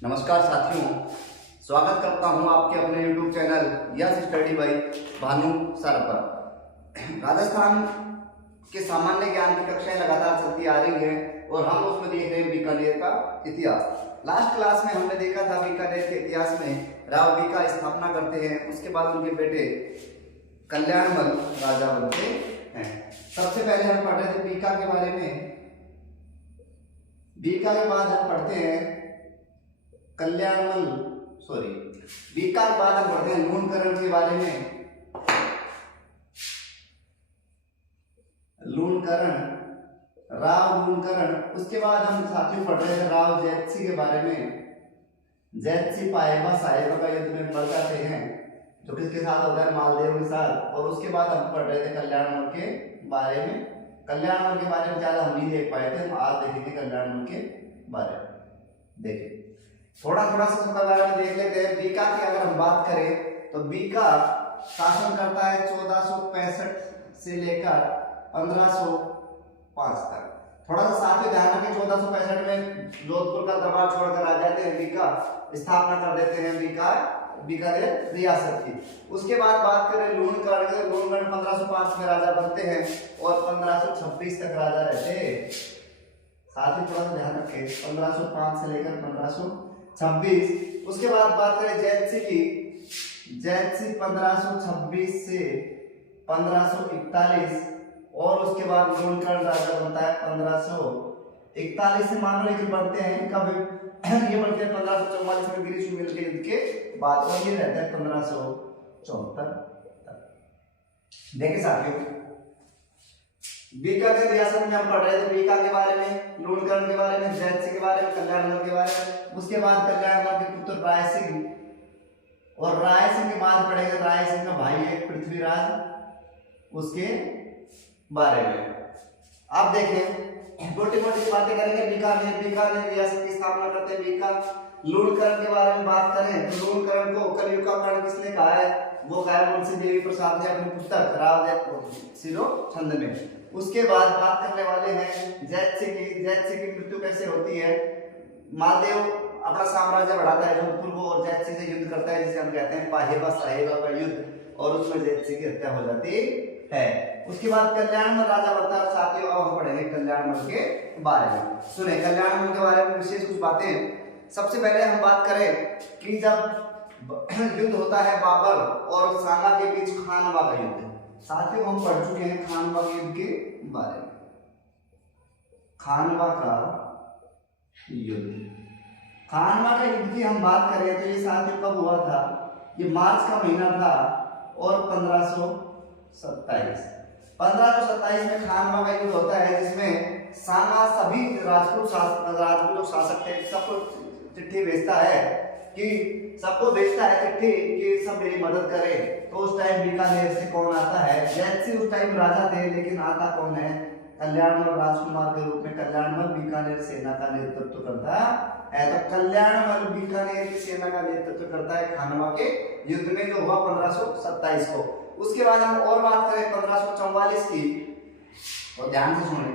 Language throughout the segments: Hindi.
नमस्कार साथियों, स्वागत करता हूं आपके अपने YouTube channel yes study bye Bhanu sir पर। राजस्थान के सामान्य ज्ञान की कक्षाएं लगातार चलती आ रही हैं और हम उसमें देख रहे हैं बीकानेर का इतिहास। लास्ट क्लास में हमने देखा था बीकानेर के इतिहास में राव बीका स्थापना करते हैं, उसके बाद उनके बेटे कल्याणमल राजा बनते हैं। सबसे पहले हम पढ़ रहे थे बीका के बारे में। बीका के बाद हम पढ़ते हैं बीका के बाद हम पढ़ते हैं लूणकरण के बारे में। लूणकरण, राव लूणकरण। उसके बाद हम साथियों पढ़ रहे थे राव जैतसी के बारे में। जैतसी पाएबा साहेबा का युद्ध में मर जाते हैं, जो किसके साथ होता है? मालदेव के साथ। और उसके बाद हम पढ़ रहे थे कल्याणमल के बारे में। कल्याणमल के बारे में ज्यादा हम नहीं देख पाए थे, हम आज देखेंगे कल्याणमल के बारे में। देखिए थोड़ा सा उसका बारे में देख लेते हैं। बीका की अगर हम बात करें तो बीका शासन करता है 1465 से लेकर 1505 तक। थोड़ा सा साथ में ध्यान रखें, 1465 में जोधपुर का दरबार छोड़कर आ जाते हैं, बीका स्थापना कर देते हैं बीकानेर रियासत की। उसके बाद बात करें लूणकरण की, लूणकरण 1505 में राजा बनते हैं और 1526 तक राजा रहते हैं। साथ ही थोड़ा सा ध्यान रखें, 1505 से लेकर 1526। उसके बाद बात करें जैतसी की। जैतसी 1526 से 1541 और उसके बाद लूणकरण राजा बनता है 1541 से। मान लो लेकिन बनते हैं कब? ये बनते हैं 1544 में गिरी सुमेल के युद्ध के बाद, और ये रहता है 1574 तक। देखिए साथियों, बीकानेर रियासत में हम पढ़ रहे थे बीका के बारे में, लूणकरण के बारे में, जैतसी के बारे में, कल्याणमल के बारे में। उसके बाद कल्याणमल के पुत्र राय सिंह, और राय सिंह के बाद पढ़ेंगे राय सिंह का भाई है पृथ्वीराज, उसके बारे में। आप देखें छोटी मोटी बातें करेंगे। बीकानेर रियासत की स्थापना करते हैं बीका। लूणकरण के बारे में बात करें तो लूणकरण को कलयुग का कर्ण किसने कहा है? वो कहा है मुंशी देवी प्रसाद ने अपने पुस्तक राव सिरो छंद में। उसके बाद बात करने वाले हैं जैतसी की। जैतसी की मृत्यु कैसे होती है? मालदेव अपना साम्राज्य बढ़ाता है जोधपुर को और जैतसी से युद्ध करता है, जिसे हम कहते हैं पाहेबा साहेबा का युद्ध, और उसमें जैतसी की हत्या हो जाती है। उसके बाद कल्याणमल राजा बनता है। साथियों अब हम पढ़ेंगे कल्याणमल के बारे में। सुने कल्याणमल के बारे में विशेष कुछ बातें। सबसे पहले हम बात करें कि जब युद्ध होता है बाबर और सांगा के बीच, खानवा का युद्ध। साथियों हम पढ़ चुके हैं खानवा के युद्ध के बारे में। खानवा का युद्ध, खानवा के युद्ध की हम बात करें तो ये साथियों कब हुआ था? ये मार्च का महीना था और 1527 में खानवा का युद्ध होता है, जिसमें सांगा सभी राजपूत जो शासक थे सबको चिट्ठी भेजता है चिट्ठी कि सब मेरी मदद करें। तो उस टाइम बीकानेर से कौन आता है? जैतसी उस टाइम राजा थे, लेकिन आता कौन है? कल्याणमल राजकुमार के रूप में कल्याणमल बीकानेर सेना का नेतृत्व करता है। तो कल्याणमल बीकानेर की सेना का नेतृत्व करता है खानवा के युद्ध में, जो हुआ 1527 को। उसके बाद हम और बात करें 1544 की, और ध्यान से सुने।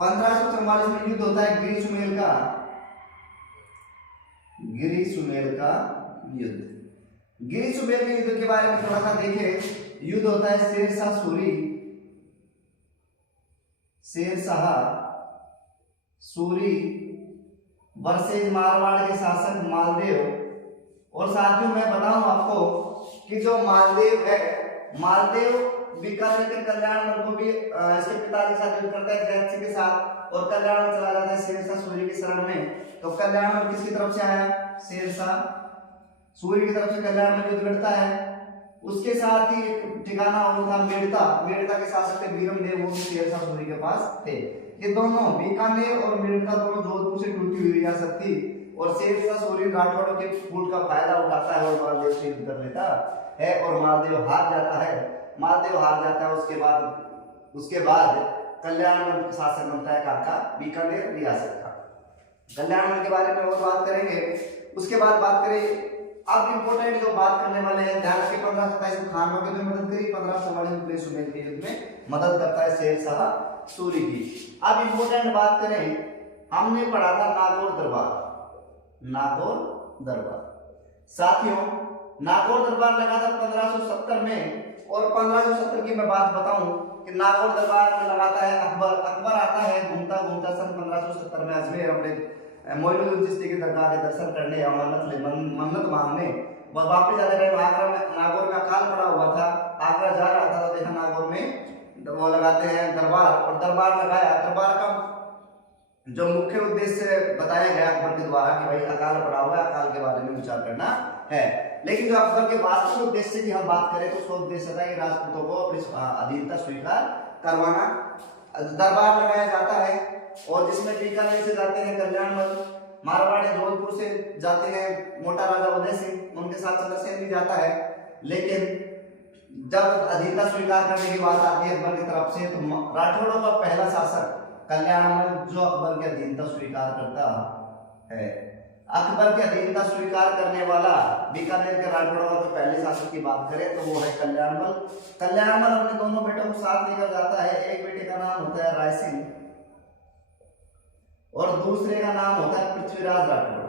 1544 में युद्ध होता है गिरी सुमेल का युद्ध। गिरी सुमेल के युद्ध के बारे में थोड़ा सा देखें। युद्ध होता है शेरशाह सूरी वर्सेस मारवाड़ के शासक मालदेव। और साथियों मैं बताऊं आपको कि जो मालदेव है, मालदेव बीकानेर के कल्याणमल को भी इसके पिता के साथ युद्ध करता है जैतसी के साथ, और कल्याणमल चला जाता है शेरशाह सूरी की शरण में। तो कल्याणमल किसकी तरफ से आया? शेरशाह सूरी की तरफ से कल्याणमल युद्ध लड़ता है। उसके साथ ही एक ठिकाना और था मेड़ता के शासक थे बीरमदेव, वो भी शेरशाह सूरी के पास थे। ये दोनों बीकानेर और मेड़ता दोनों जोधपुर से टूटी हुई रियासत थी, और शेरशाह सूरी राठौड़ों के फूट का फायदा उठाता है और मालदेव से युद्ध कर लेता है, और मालदेव हार जाता है। उसके बाद कल्याणमल शासक बनता है काका बीकानेर रियासत का। कल्याणमल के बारे में और बात करेंगे। उसके बाद बात करें, अब इंपोर्टेंट जो बात करने वाले हैं, ध्यान रखिए। 1527 में खानवा के युद्ध में मदद करी, 1544 में गिरी सुमेल के युद्ध में मदद करता है शेरशाह सूरी की। अब इंपोर्टेंट बात करें, हमने पढ़ा था नागौर दरबार। नागौर दरबार। साथियों, नागौर दरबार लगा था 1570 में, और 1570 की मैं बात बताऊं कि नागौर दरबार में लगाता है अकबर। अकबर आता है घूमता घूमता सन 1570 में अजमेर अपने मोइनुद्दीन चिश्ती की दरगाह के दर्शन करने या मन्नत मांगने। वह वापस जाते टाइम आगरा में, नागौर में अकाल पड़ा हुआ था, आगरा जा रहा था तो देखा नागौर में वो लगाते हैं दरबार, और दरबार लगाया। दरबार का जो मुख्य उद्देश्य बताया गया अकबर के द्वारा कि भाई अकाल पड़ा हुआ है, अकाल के बारे में विचार करना है। लेकिन जो अकबर के वास्तविक उद्देश्य की हम बात करें तो उसका उद्देश्य था कि राजपूतों को अपनी अधीनता स्वीकार करवाना। दरबार लगाया जाता है, और जिसमें बीकानेर से जाते हैं कल्याणमल, मारवाड़ी जोधपुर से जाते हैं मोटा राजा उदय सिंह, उनके साथ चंद्रसेन भी जाता है। लेकिन जब अधीनता स्वीकार करने की बात आती है अकबर की तरफ से, तो राठौड़ों का पहला शासक कल्याणमल जो अकबर की अधीनता स्वीकार करता है। अकबर की अधीनता स्वीकार करने वाला बीकानेर के राठौड़ों के पहले शासक की बात करें तो वो है कल्याणमल। कल्याणमल अपने दोनों बेटों को साथ लेकर जाता है। एक बेटे का नाम होता है राय सिंह और दूसरे का नाम होता है पृथ्वीराज राठौड़।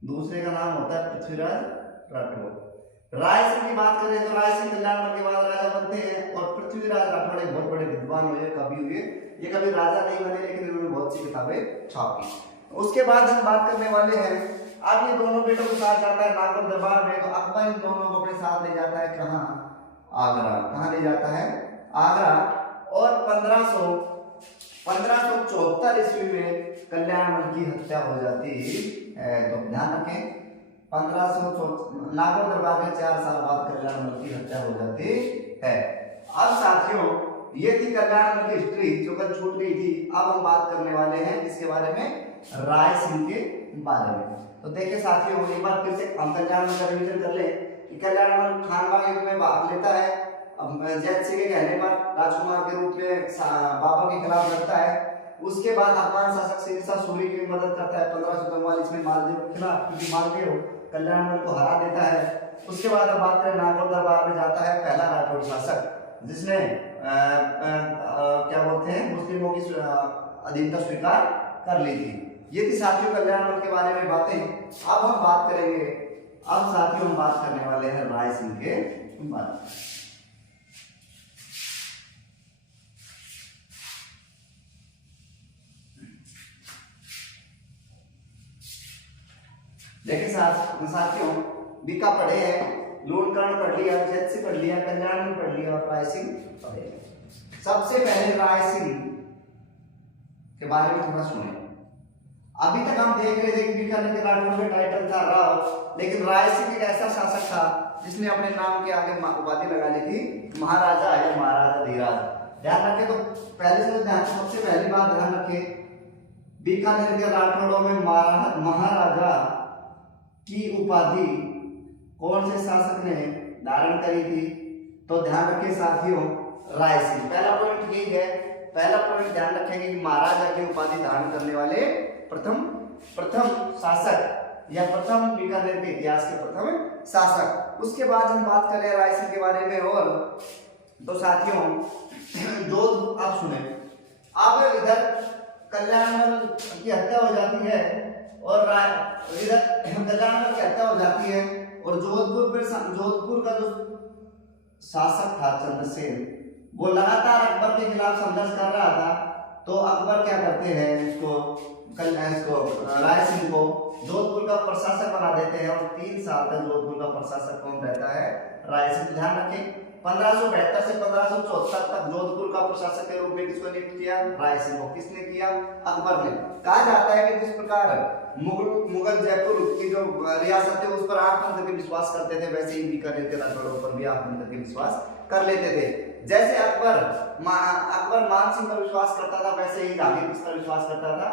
दूसरे का नाम होता है पृथ्वीराज राठौड़। राय सिंह की बात करें तो राय सिंह कल्याणमल के बाद राजा बनते हैं, और पृथ्वीराज राठौड़ एक बहुत बड़े विद्वान हुए, कवि हुए। ये कभी राजा नहीं बने लेकिन इन्होंने बहुत सी किताबें छापी। उसके बाद हम बात करने वाले हैं, अब ये दोनों बेटों के साथ जाता है नागौर दरबार में, तो अकबर इन दोनों को अपने साथ ले जाता है कहाँ? आगरा। कहाँ ले जाता है? आगरा। और 1574 ईस्वी में कल्याणमल की हत्या हो जाती है। तो ध्यान रखें, 1500 नागौर दरबार में 4 साल बाद कल्याणमल की हत्या हो जाती है। अब साथियों, ये थी कल्याणमल की हिस्ट्री जो कल छूट गई थी। अब हम बात करने वाले हैं इसके बारे में, राय सिंह के बारे में। तो देखिए साथियों, एक बार फिर से हम कल्याणमल का रिवीजन कर ले कि कल्याणमल खानवा युद्ध में भाग लेता है। अब जैत सिंह के कहने पर राजकुमार के रूप में बाबर के खिलाफ लड़ता है। उसके बाद अफगान शासक शेरशाह सूरी की मदद करता है 1544 में मालदेव के खिलाफ, क्योंकि मालदेव कल्याणमल को हरा देता है। उसके बाद अब बात करें नागौर दरबार में जाता है पहला राठौड़ शासक, जिसने क्या बोलते हैं मुस्लिमों की अधीनता स्वीकार कर ली थी। ये थी साथियों कल्याणमल के बारे में बातें। अब हम बात करेंगे, अब साथियों हम बात करने वाले हैं राय सिंह के बारे में। देखिए साथियों, बीका पढ़े हैं, लूणकर्ण पढ़ लिया, जैतसी पढ़ लिया, कल्याणमल पढ़ लिया और राय सिंह पढ़े। सबसे पहले राय सिंह के बारे में थोड़ा सुने। अभी तक हम देख रहे थे कि बीकानेर के राठौड़ में टाइटल था राव, लेकिन राय सिंह एक ऐसा शासक था जिसने अपने नाम के आगे उपाधि लगा ली थी महाराजा या महाराजा धीराज। ध्यान रखें, तो पहले से सबसे पहली बात ध्यान रखें, बीकानेर के राठौड़ों में महाराजा की उपाधि कौन से शासक ने धारण करी थी? तो ध्यान रखें साथियों, राय सिंह। पहला पॉइंट ये है, पहला पॉइंट ध्यान रखेंगे कि महाराजा की उपाधि धारण करने वाले प्रथम शासक या प्रथम बीकानेर के इतिहास के प्रथम शासक। उसके बाद हम बात करें राय सिंह के बारे में, और तो साथियों जो आप सुने, अब इधर कल्याणमल की हत्या हो जाती है और इधर कल्याणमल की हत्या हो जाती है, और जोधपुर का जो शासक था चंद्रसेन, वो लगातार अकबर के खिलाफ संघर्ष कर रहा था। तो अकबर क्या करते हैं, इसको राय सिंह को जोधपुर का प्रशासक बना देते हैं, और 3 साल तक जोधपुर का प्रशासक कौन रहता है? राय सिंह। ध्यान रखें, 1572 से 1574 तक जोधपुर का प्रशासक के रूप में किसको नियुक्त किया? राय सिंह को। किसने किया? अकबर ने। कहा जाता है कि जिस प्रकार मुगल जयपुर की जो रियासत है उस पर आक्रमण करके विश्वास करते थे, वैसे ही बीकानेर के राठौड़ों पर भी आक्रमण करके विश्वास कर लेते थे। जैसे अकबर मान सिंह पर विश्वास करता था, वैसे ही जहांगीर किस पर विश्वास करता था?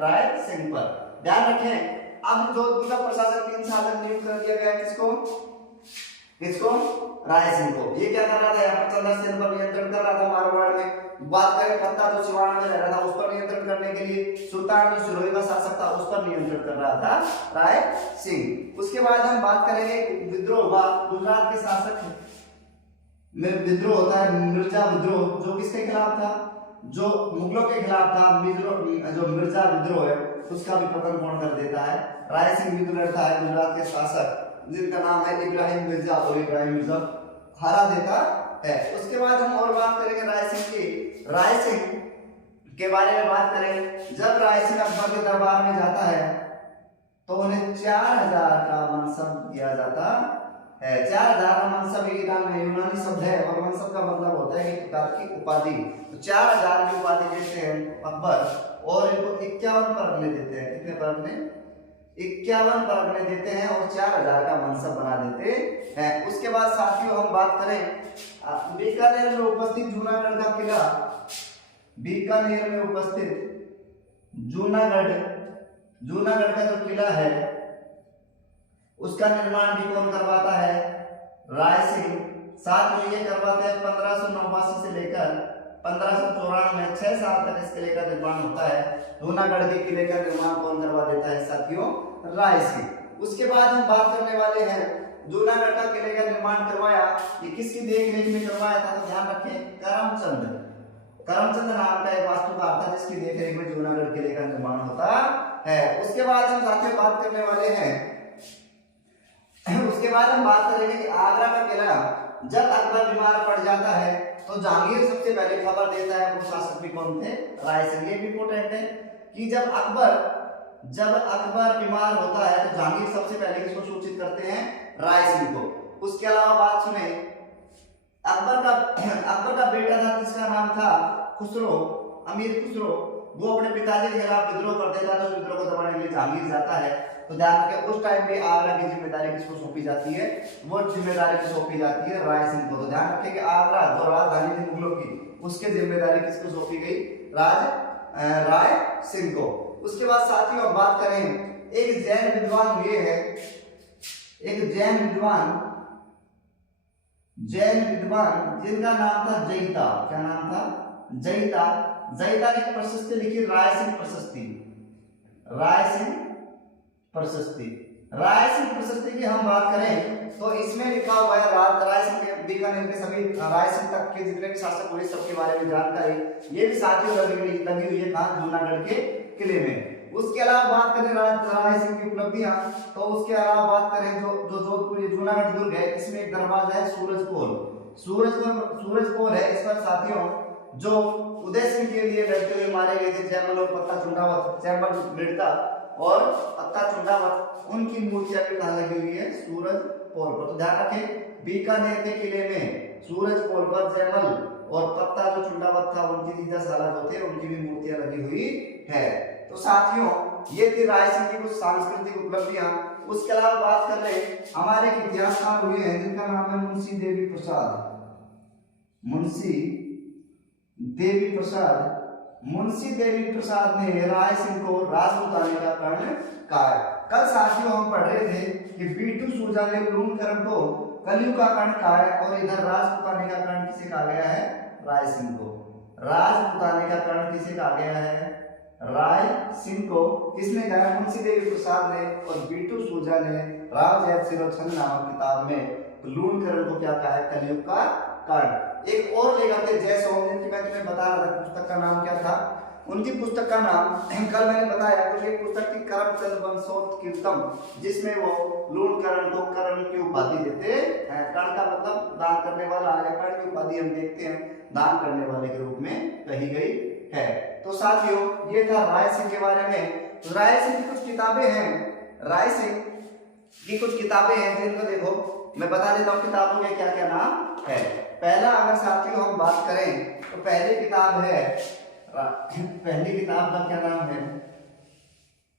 राय सिंह पर। ध्यान रखें, अब जोधपुर का प्रशासक 3 साल तक नियुक्त कर दिया गया। किसको? राय सिंह को। ये क्या कर रहा था? यहाँ पर चंद्रसेन पर नियंत्रण कर रहा था मारवाड़ में। बात करें पत्ता जो सिवान में रह रहा था, उस पर नियंत्रण करने के लिए सुल्तान जो सिरोही का शासक था, उस पर नियंत्रण कर रहा था राय सिंह। उसके बाद हम बात करेंगे विद्रोह हुआ, गुजरात के शासक में विद्रोह होता है, मिर्जा विद्रोह, जो किसके खिलाफ था? जो मुगलों के खिलाफ था, जो मिर्जा विद्रोह है उसका भी पतन कौन कर देता है? राय सिंह विद्रोह था है गुजरात के शासक जिनका नाम है इब्राहिम मिर्जा, और इब्राहिम मिर्जा हरा देता है। उसके बाद हम और बात करेंगे राय सिंह की। राय सिंह के बारे में बात करें, जब राय सिंह अकबर के दरबार में जाता है तो उन्हें 4000 का मनसब दिया जाता है। 4000 का मनसब यूनानी शब्द है और मनसब का मतलब होता है एक प्रकार की उपाधि। तो 4000 की उपाधि देते हैं अकबर, और इनको 51 परगने देते हैं। कितने परगने? 51 परगने देते हैं और 4000 का मनसब बना देते हैं। उसके बाद साथियों हम बात करें बीकानेर में उपस्थित जूनागढ़ का किला। बीकानेर में उपस्थित जूनागढ़ का जो किला है उसका निर्माण भी कौन करवाता है? राय सिंह। साथ में ये करवाते हैं 1589 से लेकर 1594 में 6 साल तक इस किले का निर्माण होता है। जूनागढ़ के किले का निर्माण कौन करवा देता है साथियों? राय सिंह। उसके बाद हम बात करने वाले हैं जूनागढ़ का किले का निर्माण करवाया, ये किसकी देखरेख में करवाया था? तो ध्यान रखें, करमचंद नाम का एक वास्तुकार था जिसकी देखरेख में जूनागढ़ किले का निर्माण होता है। उसके बाद हम साथियों बात करने वाले हैं उसके बाद हम बात करेंगे कि आगरा का किला जब अकबर बीमार पड़ जाता है तो जहांगीर सबसे पहले खबर देता है। वो शासक भी कौन थे? राय सिंह। ये भी इंपॉर्टेंट है कि जब अकबर बीमार होता है तो जहांगीर सबसे पहले किसको सूचित करते हैं? राय सिंह को। उसके अलावा बात सुने, अकबर का बेटा था जिसका नाम था खुसरो, अमीर खुसरो। वो अपने पिताजी के खिलाफ विद्रोह कर देता है, तो विद्रोह को दबाने के लिए जहांगीर जाता है। तो ध्यान रखें उस टाइम पे आगरा की जिम्मेदारी किसको सौंपी जाती है? वो जिम्मेदारी सौंपी जाती है राय सिंह को। तो ध्यान रखें कि आगरा जो राजधानी थी मुगलों की, उसकी जिम्मेदारी किसको सौंपी गई? राय सिंह को। उसके बाद साथियों अब बात करें, एक जैन विद्वान हुए हैं, एक जैन विद्वान जिनका नाम था जयिता। क्या नाम था? जयिता ने एक प्रशस्ति लिखी, राय सिंह प्रशस्ति की हम बात करें तो इसमें लिखा हुआ है राय सिंह के बीकानेर के सभी राय सिंह तक के जितने भी शासक हुए सबके बारे में जानकारी ये भी साथियों लगी हुई है कहां? जूनागढ़ के किले में। उसके अलावा बात करें राय सिंह की उपलब्धियां, तो उसके अलावा बात करें जो जोधपुर जूनागढ़ दुर्ग है, इसमें एक दरवाजा है सूरजपोल है। इस पर साथियों जो उदय सिंह के लिए लड़ते हुए मारे गए थे जयमल और पत्ता चुंडावत, जयमल मिर्जा और पत्ता चुंडावत, उनकी मूर्तियां भी कहां लगी हुई है? सूरजपोल पर। तो ध्यान रखें बीकानेर के किले में सूरजपोल पर जयमल और पत्ता जो चुंडावत था उनकी जीजाशाला जो थे उनकी भी मूर्तियां लगी हुई है। तो साथियों ये थी राय सिंह की कुछ सांस्कृतिक उपलब्धियां। उसके अलावा बात कर रहे हमारे एक इतिहासकार हुए हैं जिनका नाम है मुंशी देवी प्रसाद ने राय सिंह को राजपूताने का कारण कहा। कल साथियों हम पढ़ रहे थे कि बीटू सूजा ने लूणकरण को कलयुग का कारण कहा है, और इधर राजपूताने का कारण किसे कहा गया है? राय सिंह को। राजपूताने का कारण किसे कहा गया है? राय सिंह को। किसने कहा? मुंशी देवी प्रसाद ने। और बीटू सूजा ने राव जैत सिंह छंद नामक किताब में लूणकरण को क्या कहा है? कलयुग का कारण। एक और लेखक थे जय सोम, जिनकी मैं तुम्हें बता रहा था पुस्तक का नाम क्या था? उनकी पुस्तक का नाम कल मैंने बताया तो ये पुस्तक थी करमचंद वंशोत्कीर्तम, जिसमें वो लूणकरण को कर्ण की उपाधि देते हैं। कर्ण का मतलब दान करने वाला, या कर्ण की उपाधि हम देखते हैं दान करने वाले के रूप में कही गई है। तो साथियों ये था राय सिंह के बारे में। तो राय सिंह की कुछ किताबें हैं जिनको देखो मैं बता देता हूँ किताबों के क्या क्या नाम है। पहला अगर साथियों हम बात करें तो पहली किताब का क्या नाम है?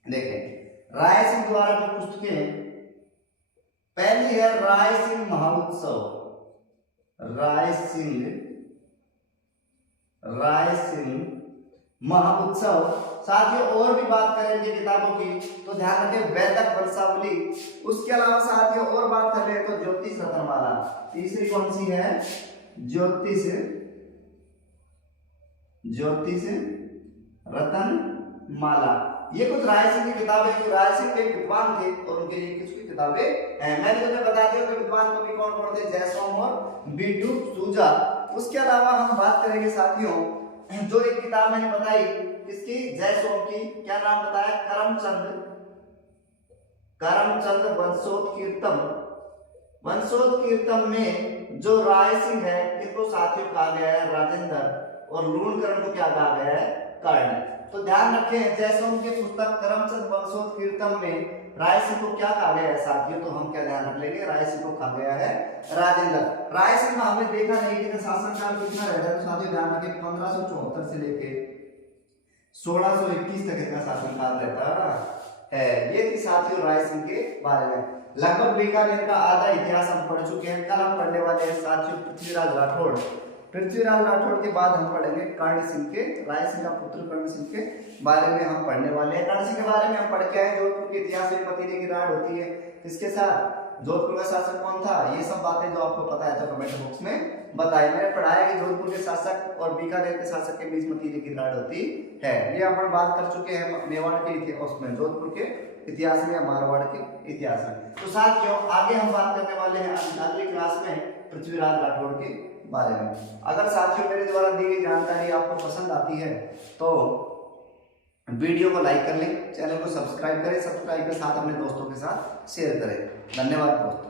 देखें राय सिंह द्वारा जो पुस्तकें, पहली है राय सिंह महाउत्सव। साथियों और भी बात करेंगे किताबों की तो ध्यान रखें वैदिक वंशावली। उसके अलावा साथियों और बात कर ले तो ज्योतिष रत्नमाला। तीसरी कौन सी है? ज्योतिष रत्नमाला। ये कुछ राय सिंह की किताबें, जो राय सिंह के विद्वान थे और उनके लिए कुछ किताबें हैं। मैंने तुम्हें बता दिया कि विद्वान कवि कौन कौन थे? जयसोम और बीटू सूजा। उसके अलावा हम बात करेंगे साथियों जो एक किताब मैंने बताई किसकी, जयसोम की, क्या नाम बताया, करमचंद वंशोत्कीर्तम। वंशोत्कीर्तम में जो राय सिंह है इनको साथियों कहा गया है राजेंद्र, और लूणकरण को क्या कहा गया है, कर्ण। तो ध्यान रखें, जयसोम की पुस्तक करमचंद वंशोत्कीर्तम में राय सिंह को क्या कहा गया है साथियों, तो हम क्या ध्यान रख लेंगे, राय सिंह को कहा गया है राजेंद्र। राय सिंह में हमने देखा नहीं कि शासनकाल कितना रहता है, तो साथियों ध्यान रखें 1574 से लेके 1621 तक का शासनकाल रहता है। ये थी साथियों राय सिंह के बारे में। लगभग बीकानेर का आधा इतिहास हम पढ़ चुके हैं। कल हम पढ़ने वाले हैं साथियों पृथ्वीराज राठौड़। पृथ्वीराज राठौड़ के बाद हम पढ़ेंगे कर्ण सिंह के, राय सिंह का पुत्र कर्ण सिंह के बारे में हम पढ़ने वाले हैं। कर्ण सिंह के बारे में हम पढ़ के आए, जोधपुर के इतिहास में पतीले की राड होती है किसके साथ, जोधपुर का शासक कौन था, ये सब बातें जो आपको पता है तो कमेंट बॉक्स में बताइए। मैंने पढ़ाया कि जोधपुर के शासक और बीकानेर के शासक के बीच मतीले की राड होती है, ये अपन बात कर चुके हैं मेवाड़ के इतिहास में, जोधपुर के इतिहास में या मारवाड़ के इतिहास में। तो साथियों आगे हम बात करने वाले हैं अगली क्लास में पृथ्वीराज राठौड़ के बारे में। अगर साथियों मेरे द्वारा दी गई जानकारी आपको पसंद आती है तो वीडियो को लाइक कर लें, चैनल को सब्सक्राइब करें, सब्सक्राइब के साथ अपने दोस्तों के साथ शेयर करें। धन्यवाद दोस्तों।